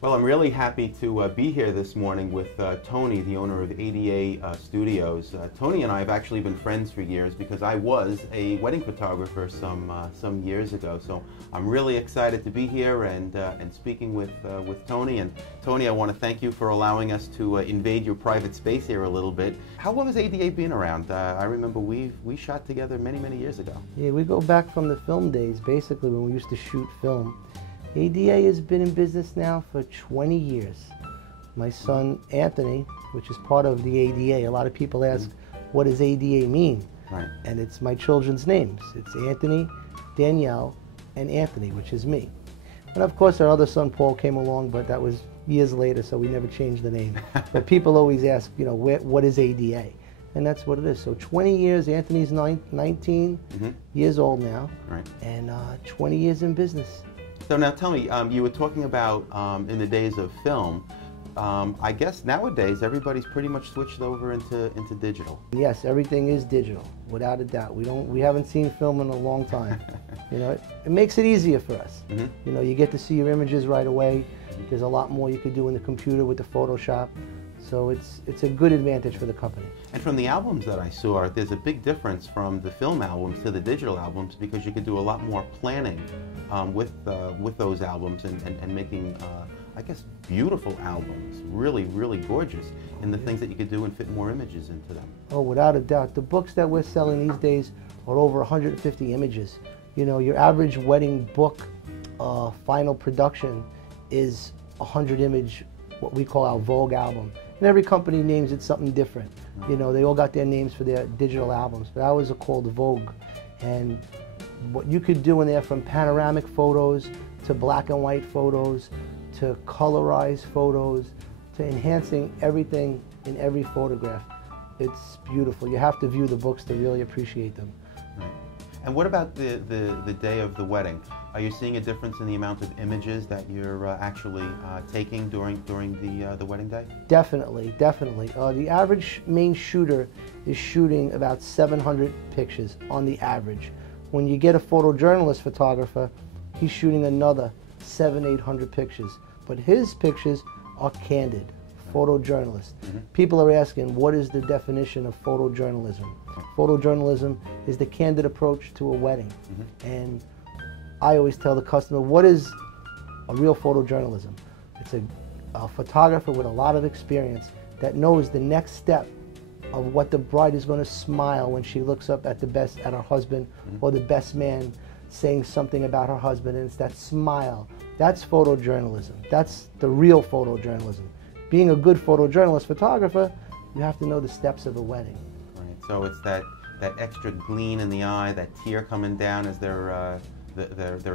Well, I'm really happy to be here this morning with Tony, the owner of ADA Studios. Tony and I have actually been friends for years because I was a wedding photographer some years ago. So I'm really excited to be here and speaking with Tony. And Tony, I want to thank you for allowing us to invade your private space here a little bit. How long has ADA been around? I remember we shot together many years ago. Yeah, we go back from the film days, basically when we used to shoot film. ADA has been in business now for 20 years. My son Anthony, which is part of the ADA, a lot of people ask, what does ADA mean? Right. And it's my children's names. It's Anthony, Danielle, and Anthony, which is me. And of course our other son Paul came along, but that was years later, so we never changed the name. But people always ask, you know, what is ADA? And that's what it is. So 20 years, Anthony's 19 years old now, Right. and 20 years in business. So now tell me, you were talking about in the days of film. I guess nowadays everybody's pretty much switched over into digital. Yes, everything is digital, without a doubt. We haven't seen film in a long time. You know, it makes it easier for us. You know, you get to see your images right away. There's a lot more you could do in the computer with the Photoshop. So it's a good advantage for the company. And from the albums that I saw, there's a big difference from the film albums to the digital albums because you could do a lot more planning with those albums and making, I guess, beautiful albums, really gorgeous, in the things that you could do and fit more images into them. Oh, without a doubt. The books that we're selling these days are over 150 images. You know, your average wedding book final production is 100 image, what we call our Vogue album. And every company names it something different. You know, they all got their names for their digital albums, but ours are called Vogue. And what you could do in there, from panoramic photos to black and white photos to colorized photos to enhancing everything in every photograph. It's beautiful. You have to view the books to really appreciate them. Right. And what about the day of the wedding? Are you seeing a difference in the amount of images that you're actually taking during the wedding day? Definitely. The average main shooter is shooting about 700 pictures on the average. When you get a photojournalist photographer, he's shooting another 700-800 pictures. But his pictures are candid, photojournalist. People are asking, what is the definition of photojournalism? Photojournalism is the candid approach to a wedding. And I always tell the customer, what is a real photojournalism? It's a photographer with a lot of experience that knows the next step of what the bride is going to smile when she looks up at her husband, or the best man saying something about her husband, and it's that smile. That's photojournalism. That's the real photojournalism. Being a good photojournalist photographer, you have to know the steps of a wedding. Right. So it's that extra gleam in the eye, that tear coming down as they're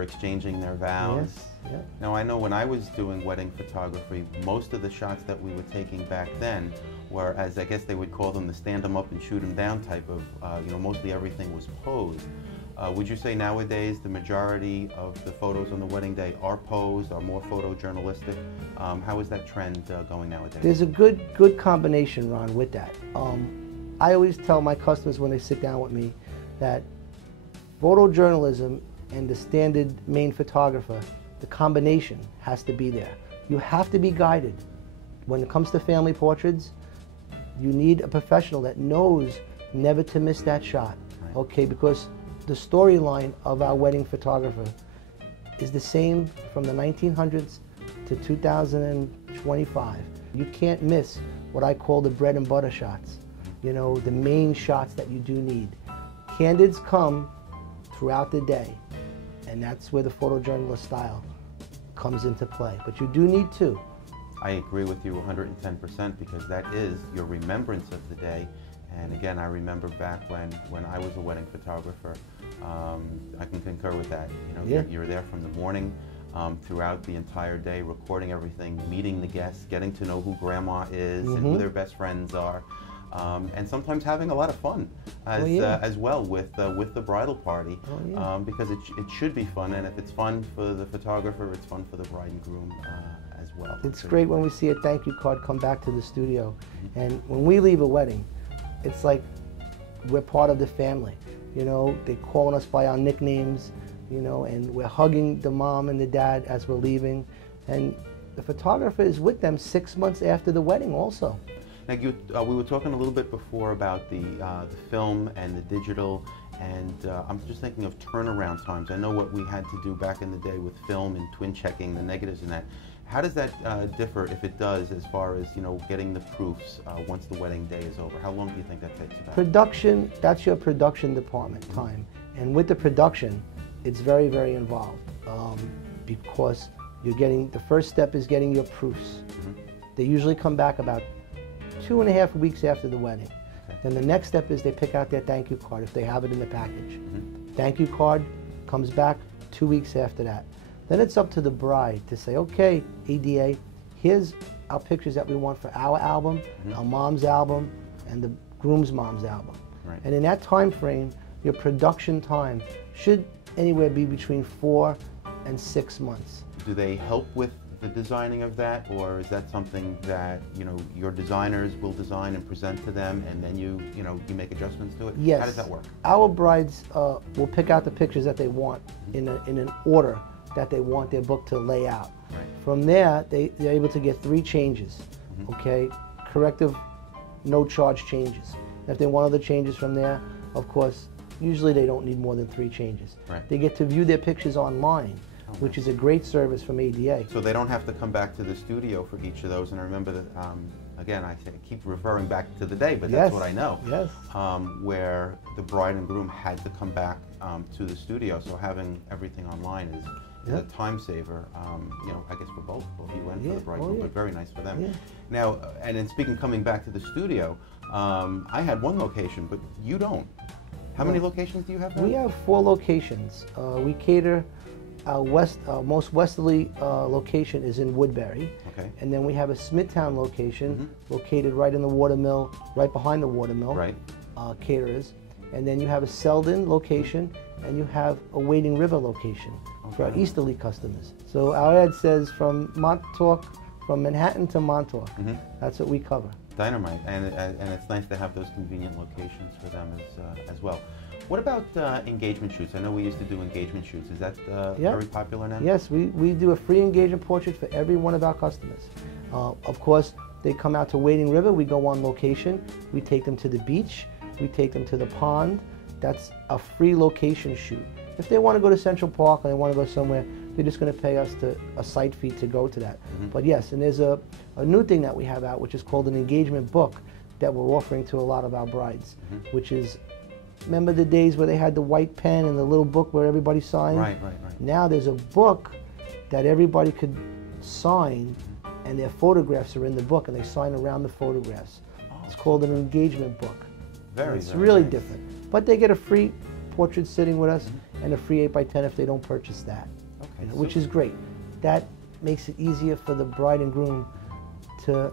exchanging their vows. Yes, yeah. Now, I know when I was doing wedding photography, most of the shots that we were taking back then were, as I guess they would call them, the stand them up and shoot them down type of, you know, mostly everything was posed. Would you say nowadays the majority of the photos on the wedding day are posed, are more photojournalistic? How is that trend going nowadays? There's a good combination, Ron, with that. I always tell my customers when they sit down with me that photojournalism and the standard main photographer, the combination has to be there. You have to be guided. When it comes to family portraits, you need a professional that knows never to miss that shot, okay? Because the storyline of our wedding photographer is the same from the 1900s to 2025. You can't miss what I call the bread and butter shots. You know, the main shots that you do need. Candids come throughout the day, and that's where the photojournalist style comes into play. But you do need two. I agree with you 110% because that is your remembrance of the day. And again, I remember back when I was a wedding photographer, I can concur with that. You know, you're there from the morning throughout the entire day, recording everything, meeting the guests, getting to know who grandma is and who their best friends are. And sometimes having a lot of fun as well with the bridal party, because it should be fun, and if it's fun for the photographer, it's fun for the bride and groom as well. It's great when we see a thank you card come back to the studio, and when we leave a wedding, it's like we're part of the family. You know, they're calling us by our nicknames, you know, and we're hugging the mom and the dad as we're leaving, and the photographer is with them 6 months after the wedding also. Now, we were talking a little bit before about the film and the digital, and I'm just thinking of turnaround times. I know what we had to do back in the day with film and twin checking the negatives and that. How does that differ, if it does, as far as, you know, getting the proofs once the wedding day is over? How long do you think that takes about? Production, that's your production department time. And with the production, it's very, very involved because you're getting, the first step is getting your proofs. They usually come back about 2.5 weeks after the wedding. Okay. Then the next step is they pick out their thank you card if they have it in the package. Thank you card comes back 2 weeks after that. Then it's up to the bride to say, okay, ADA, here's our pictures that we want for our album, our mom's album, and the groom's mom's album. Right. And in that time frame, your production time should anywhere be between 4 and 6 months. Do they help with the designing of that, or is that something that, you know, your designers will design and present to them, and then you make adjustments to it? Yes. How does that work? Our brides will pick out the pictures that they want in an order that they want their book to lay out. Right. From there, they're able to get 3 changes, okay? Corrective, no charge changes. If they want other changes from there, of course, usually they don't need more than 3 changes. Right. They get to view their pictures online, which is a great service from ADA. So they don't have to come back to the studio for each of those. And I remember that, again, I keep referring back to the day, but that's what I know. Yes. Where the bride and groom had to come back to the studio. So having everything online is a time saver, you know, I guess for both you and for the bride and groom, but very nice for them. Now, and in speaking, coming back to the studio, I had 1 location, but you don't. How many locations do you have now? We have 4 locations. We cater, our most westerly location is in Woodbury. Okay. And then we have a Smithtown location located right in the watermill, right behind the watermill. Right. Caterers. And then you have a Selden location, and you have a Wading River location for our easterly customers. So our ad says from Montauk, from Manhattan to Montauk. That's what we cover. Dynamite, and it's nice to have those convenient locations for them as well. What about engagement shoots? I know we used to do engagement shoots. Is that very popular now? Yes, we do a free engagement portrait for every one of our customers. Of course, they come out to Wading River, we go on location, we take them to the beach, we take them to the pond. That's a free location shoot. If they want to go to Central Park or they want to go somewhere, they're just going to pay us a site fee to go to that. But yes, and there's a new thing that we have out, which is called an engagement book that we're offering to a lot of our brides, which is, remember the days where they had the white pen and the little book where everybody signed? Right. Now there's a book that everybody could sign, and their photographs are in the book, and they sign around the photographs. It's called an engagement book. It's really different. But they get a free portrait sitting with us and a free 8x10 if they don't purchase that, which is great. That makes it easier for the bride and groom to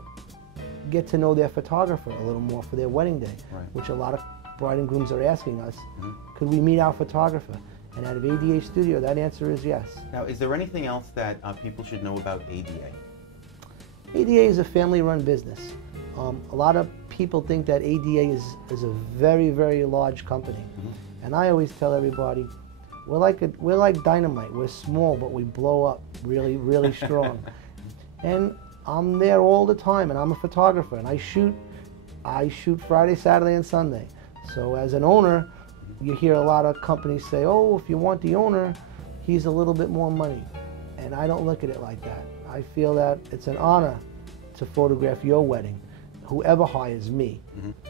get to know their photographer a little more for their wedding day, which a lot of bride and grooms are asking us, could we meet our photographer? And out of ADA Studio, that answer is yes. Now, is there anything else that people should know about ADA? ADA is a family-run business. A lot of people think that ADA is a very, very large company. And I always tell everybody, we're like dynamite. We're small, but we blow up really, really strong. And I'm there all the time, and I'm a photographer, and I shoot Friday, Saturday, and Sunday. So as an owner, you hear a lot of companies say, oh, if you want the owner, he's a little bit more money. And I don't look at it like that. I feel that it's an honor to photograph your wedding, whoever hires me.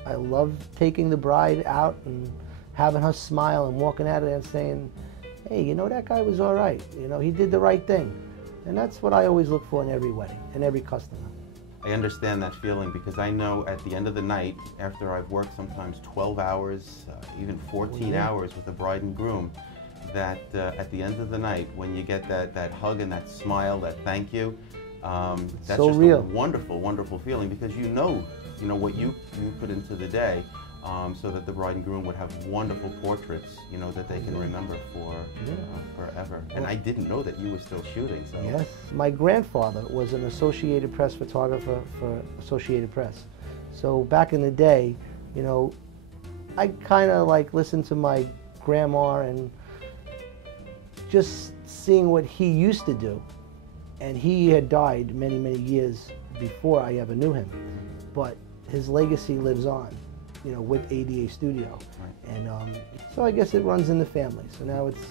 I love taking the bride out and having her smile and walking at it and saying, hey, you know, that guy was all right. You know, he did the right thing. And that's what I always look for in every wedding, in every customer. I understand that feeling, because I know at the end of the night, after I've worked sometimes 12 hours, even 14 hours with the bride and groom, that at the end of the night, when you get that hug and that smile, that thank you, that's so just real. A wonderful, wonderful feeling, because you know what you put into the day, so that the bride and groom would have wonderful portraits, you know, that they can remember for forever. And I didn't know that you were still shooting. So. Yes, my grandfather was an Associated Press photographer for Associated Press. So back in the day, you know, I kind of like listened to my grandma and just seeing what he used to do. And he had died many, many years before I ever knew him. But his legacy lives on, you know, with ADA Studio. Right. And so I guess it runs in the family. So now it's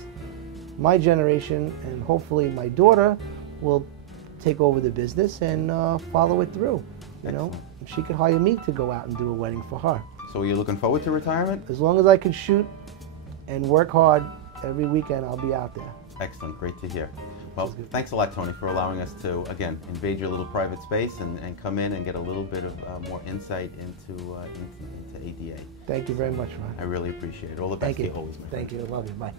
my generation, and hopefully my daughter will take over the business and follow it through. You know, she could hire me to go out and do a wedding for her. So are you looking forward to retirement? As long as I can shoot and work hard every weekend, I'll be out there. Excellent, great to hear. Well, thanks a lot, Tony, for allowing us to, again, invade your little private space and come in and get a little bit of more insight into ADA. Thank you very much, Ron. I really appreciate it. All the best to you always, man. Thank you. I love you. Bye.